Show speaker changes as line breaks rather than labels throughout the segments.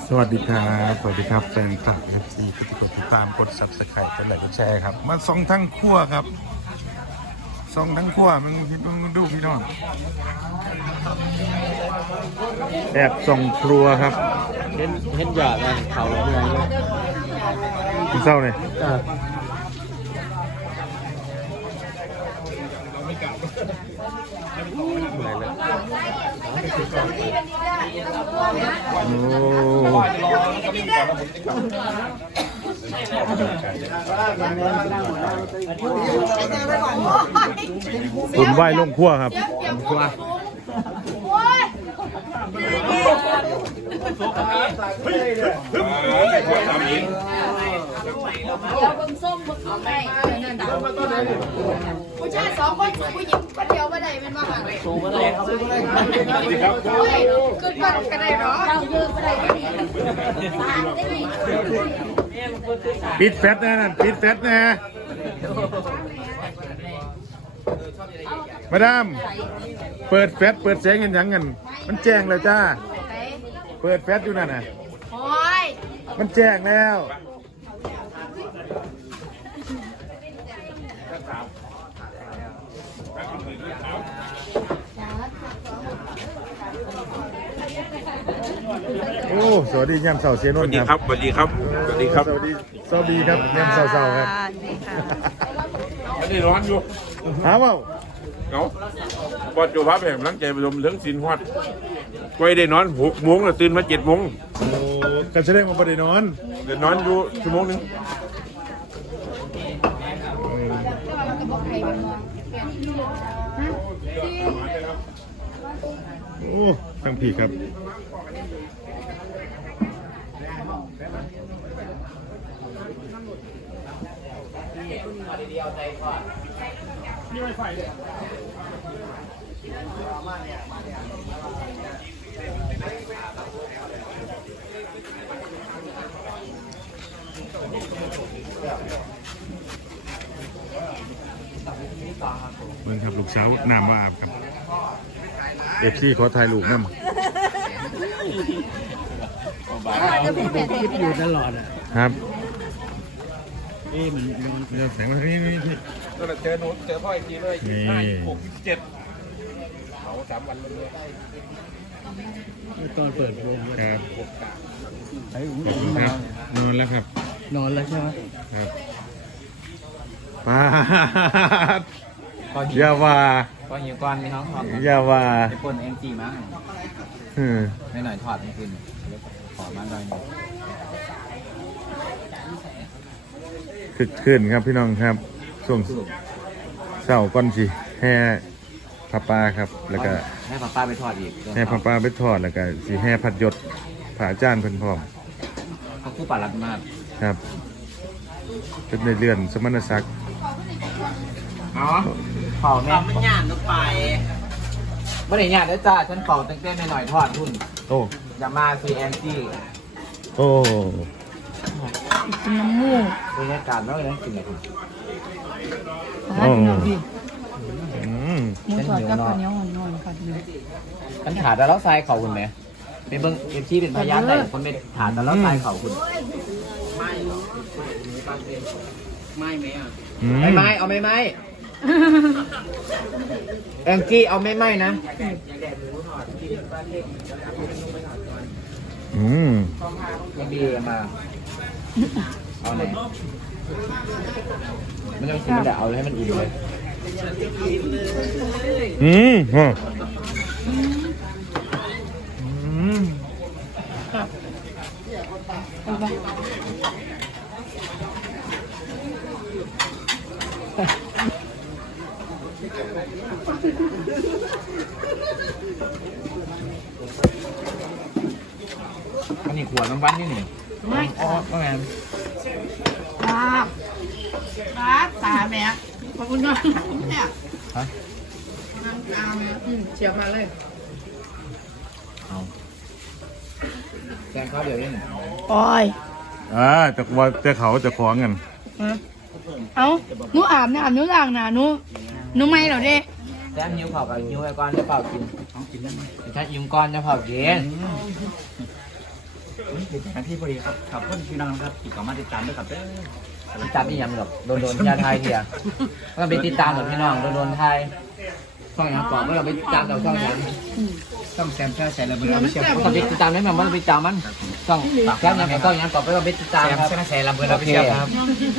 สวัสดีครับสวัสดีครับแฟนคลับFCทุกคนที่ตามกด Subscribe กดไลค์กดแชร์ครับมาส่องทั้งขั้วครับส่องทั้งขั้วมันดูพี่น้องแอบส่องครัวครับ
เห็นยอดเลยเขาเมื่อยเลย
คุณเศร้าเลยโอ้คุณไหว้ลงขั้วครับขั้ว
เดี๋ยวเบิ่งส้มเบิ่งเอาไปผู้ชายสองคนผู้หญิงคนเดียวไม่ได้เป็นว่าห่างเลยขึ้นบ้านกันได้หรอเราเยอะไม่ได้ไม่ดี
ปิดแฟตนะนั่นปิดแฟตนะมาดามเปิดแฟตเปิดแสงเห็นยังกันมันแจ้งแล้วจ้าเปิดแฟตอยู่นั่นน่ะ
โอ้ย
มันแจ้งแล้วโอ้สวัสดียามเสาร์เสียนนท์ครับ
สวัสดีครับสวัสดีครับ
สวัสดีครับยามเสาร์ครับ
ไม่ได้ร้อนอยู่
หาว่า
เอาปอดโจภาพแห่งร่างใจประดมถึงสินวัดไว้ได้นอน6 โมงแล้วตื่นมา7 โมง
โอ้กันแสดงว่าประเดี๋ยวนอน
เดี๋ยวนอนอยู่ชั่วโมงนึง
โอ้ทั้งพี่ครับเมืองครับลูกสาวน้ำมาอาบครับFCขอถ่ายรูปน้ำ
คิดอยู่ตลอดอ่ะ
ครับ
มัน
แสงมาทางนี้นี่
ก็เจอหนูเจอพ่ออีกทีเลย26 27เขา3 วันเลย
ตอนเปิดวง
ครับนอนแล้วครับ
นอนแล้วใช่ไหม
ครับป้าอย่าว่า
พอหิวก่อนมีน้องถอด
อย่าว่า
ไอ้ปนเอ็มจีมั้งไม่หน่อยถอดไม่ขึ้นขอมาหน่อย
ขึ้นครับพี่น้องครับช่วงเสาร์ก่อนสิแห่ผ้าป่าครับแล้วก็
ให้ผ้าป่าไปทอดอีก
แห่ผ้าป่าไปทอดแล้วก็สิแห่พัดยศผ่าจ้านเพิ่นพร้อม
เขาคู่ป่ารักมาก
ครับเป็นในเรือนสมณศักดิ์
เนาะเป่าแม่ไม่หยาดลงไปไม่ได้หยาดด้วยจ้าฉันเป่าตั้งแต่ไม่หน่อยทอดทุ่น
โอ้
อย่ามาCMG
โอ้
กินน้ำมูก
บรรยากาศแล้วเลยกินอะไรคุณ
โอ้
หมูทอดกับข้าวเหนียวอ่อนๆค่ะพี่
กันถาดแล้วทรายเข่าคุณไหมเป็นเบิ้งเอฟซีเป็นพยานได้คนเป็นถาดแล้วทรายเข่าคุณไม่ไหมอ่ะไม่เอาไม่แองกี้เอาไม่นะยังดีมาเอาไหนไม่ต้องกินมันแต่เอาให้มันอิ่มเลยอันนี้ขวดน้ำวันนี่นี่
ไม่
อ๋อว่าไง
ครับตาแม่ขอบคุณมากเนี่ย
ฮะ
นั่งตาแม่เชียร์มาเลย
เอาแซงเขาเดี๋ยวนี้
โอ้ย
แต่ว่าจะเขาจะคล้องกัน
เอ้าหนูอาบน้ำหนูล้างหน้าหนูไม่เหรอเด้
แซมยิ้วเผากับยิ้วไอ้ก้อนจะเผากินต้องกินได้ไหมถ้ายิ้มก้อนจะเผากินติดตามที่พอดีครับขับเพื่อนพี่น้องครับติดต่อมาติดตามด้วยครับติดตามนี่ยังหรอกโดนยาไทยเถียก็ไปติดตามหรอกพี่น้องโดนไทยช่องยังก่อนเมื่อเราไปติดตามเราช่องยังช่องแซมแค่ใส่ระเบิดเราเชื่อเขาไปติดตามได้ไหมมันไปติดตามมันช่องแซมยังก็ยังก่อนไปเราไปติดตามครับแซมใส่ระเบิดเราเชื่อครับ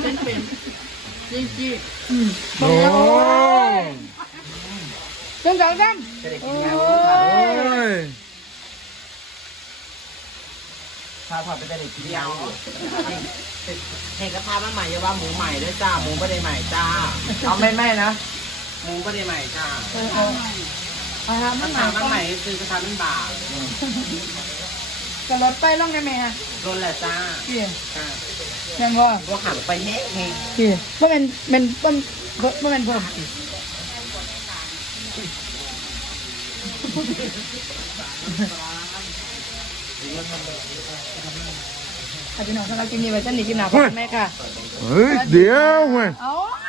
โอ้ยต้องสองซ้ำโอ้ย
พาพอไปได้เลยทีเดียว
เห็นกระทะมันใหม่อย่าว่าหมูใหม่ด้วยจ้าหมูไม่ได้ใหม่จ้า
เอาไม่นะ
หมูไม่ได้ใหม่จ้า
อาหาร
ก
มั
ระ
น
ทะมันใหม่คือกระทะมันบาง
กระรถไปล่องได้ไหมฮะ
โดนแหละจ้า
พี่
จ้า
ยังว่า
พวกหันไปเฮ้เฮ้
พี่ว่าเป็นเพิ่มเพิ่มอีกพี่น้องถ้าเรากินนี่ไปจะหนีกินหนาพ่อแม่ค่ะ
เฮ้ยเดี๋ยวเว้ย
เอา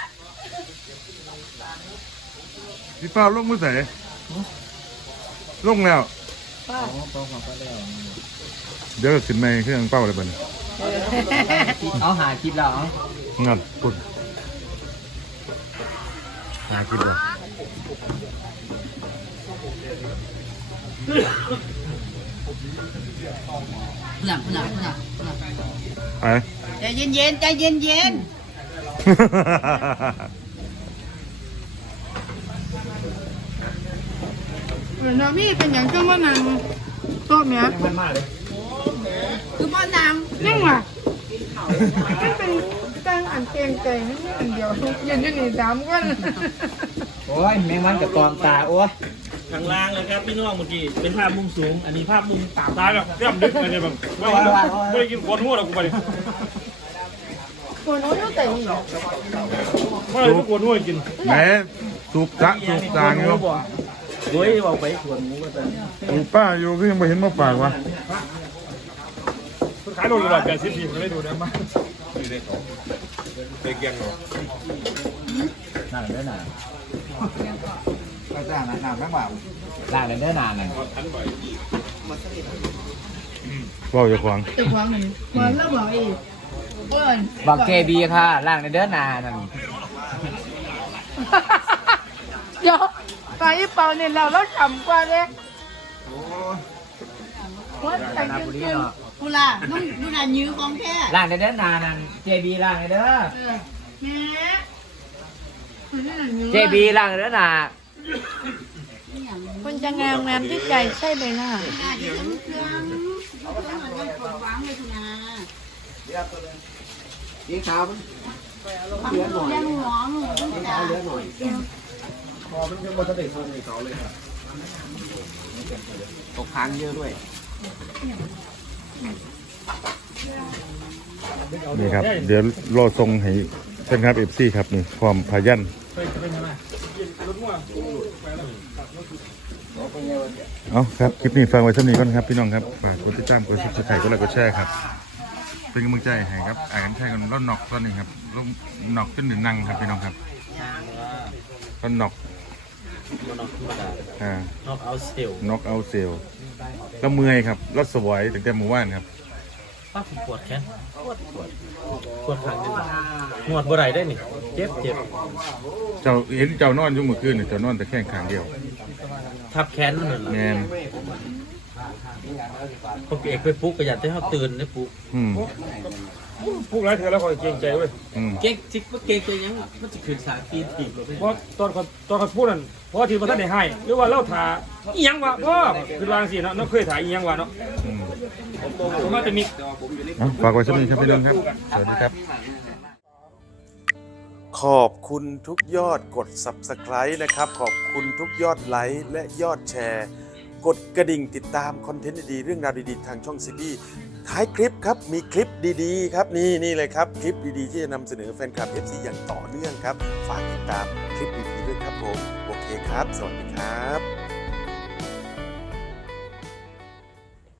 พี่ฟ้าลงมือใส่ลงแล้ว
ป้า
เดี๋ยวขึ้นในเครื่องเป้าเลยบัดน
เอาหาคลิปแล้ว
งัดปุ่นหากินเลย
หนัก
ไป
ใจเย็นใจเย็น
เหมือนน้องมี่เป็นอย่างเจ้าว่านางโต๊ะเนี้ย
มันมากเลย
คือพ่อนาง
นั่งว่ะไม่เป็นตั้งอันเต็มใจไม่ใช่อันเดียวยืนอยู่นี่3 คน
โอ้ยแมงมันกับตอมตาโอ้ย
ข้างล่างเลยครับพี่น้องเมื่อกี้เป็นภาพมุมสูง อันนี้ภาพมุมต่ำ
ตายแล้วเตรียมดึกไปเนี่ยแบบไม่ได้กินขวดหัวหรอกกูไปดิ
ตัวน้อยเท่าแต่งเหรอ
ไม่ได้ขวดหัวกิน
แหมสูบจางอยู่
โอ้ยบอกไปขวดหมูก็จะ
สูบป้าอยู่ก็ยังไม่เห็นมาฝากวะ
ขายโดนเลย80 ปีไม่ได้ดูนะมาเด็กยังเหรอ
น่าเด้อหนาก็จะหนาแม่งบ่าวล่างเด้อหนานั่น
ว่าอย่าขวาง
ตึกวางหนึ่งมาแล้วบอกอีกเปิ้ล
บอกเจบีค่ะล่างเด้อหนานั่น
เดี๋ยวไปเป่าเนี่ยเราฉ่ำกว่าเลยว่าแต่งจริง
กูล่ะนุ่มนุ่นอันยื้อของแท้
ล่างเด้อหนานั่นเจบีล่างเด้อ
แม่
เจบีล่างเด้อหนา
คนจะงามที่ใจใช่เลยนะ
สีขาว
ยังหอมจ้า
ตกค้างเยอะด้วย
นี่ครับ เดี๋ยวรอทรงให้เช่นครับ FC ครับนี่ความพายันเอาครับคลิปนี้ฟังไว้สักนิดก่อนครับพี่น้องครับฝากกดติดตามกด Subscribe กดไลค์กดแชร์ครับเป็นกำลังใจให้ครับอ่านใช่กันรถนอกตอนนี้ครับรถนอกขึ้นหนึ่งนั่งครับพี่น้องครับรถนอก
น็อกเอาสติล
นอกเอาเซลแล้วเมื่อยครับรถสวยตั้งแต่เมื่อวานครับ
ป้าผมปวดแขนปวดขาหนวดบ่ไหลได้นี่เจ็บ
เจ้าเห็นเจ้านอนอยู่เมื่อคืนเนี่ยเจ้านอนแต่แค่ข้างเดียว
ทับแขนนั่นแหละ
แมน
พอเอกไปปลุ๊กก็อยากให้เขาตื่นได้ปลุ๊ก
พวกไรเธอแล้วคอยเกรงใจเว้ย
เก๊กจิกว่าเก๊กจะยังมันจะขึ้นสากีถีบ
เพราะตอนเขาพูดนั่นเพราะทีมาท่านได้ให้หรือว่าเล่าถาอีหยังวะพ่อคือวางสิเนาะน้องเคยถ่ายอีหยังวะเนาะผมมาแต่มี
ฝากไว้สักนิดครับพี่น้องครับสวัสดีครับ
ขอบคุณทุกยอดกด Subscribe นะครับ ขอบคุณทุกยอดไลค์และยอดแชร์ กดกระดิ่งติดตามคอนเทนต์ดีๆเรื่องราวดีๆ ทางช่องซีบีท้ายคลิปครับ มีคลิปดีๆครับนี่เลยครับ คลิปดีๆที่จะนำเสนอแฟนคลับ FC อย่างต่อเนื่องครับ ฝากติดตามคลิปดีๆด้วยครับผม โอเคครับ สวัสดีครับ